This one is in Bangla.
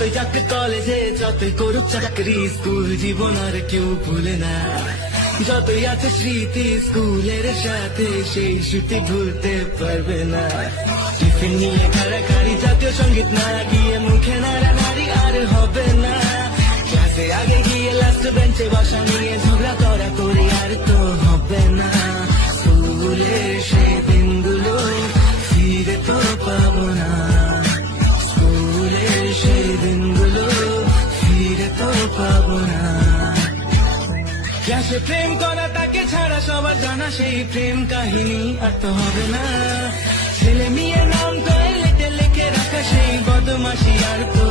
তুই যাক কলেজে যতই করুক চাকরি, স্কুল জীবন আর কেউ ভুলে না। যতই আছে স্মৃতি স্কুলের সাথে, সেই স্মৃতি ভুলতে পারবে না। টিফিন নিয়ে খাড়াখাড়ি, জাতীয় সঙ্গীত না গিয়ে মুখে নাড়ানাড়ি আর হবে না। ক্লাসে আগে গিয়ে লাস্ট বেঞ্চে বসা নিয়ে ঝগড়া করা করি আর তো হবে না। স্কুলের সেই দিনগুলো ফিরে তো পাবো না। স্কুলের সেই দিনগুলো ফিরে তো পাবো না। ক্লাসে প্রেম করা তাকে ছাড়া সবার জানা, সেই প্রেম কাহিনী আর তো হবে না। ছেলে মেয়ের নাম টয়লেটে লিখে রাখা, সেই বদমাশি আর তো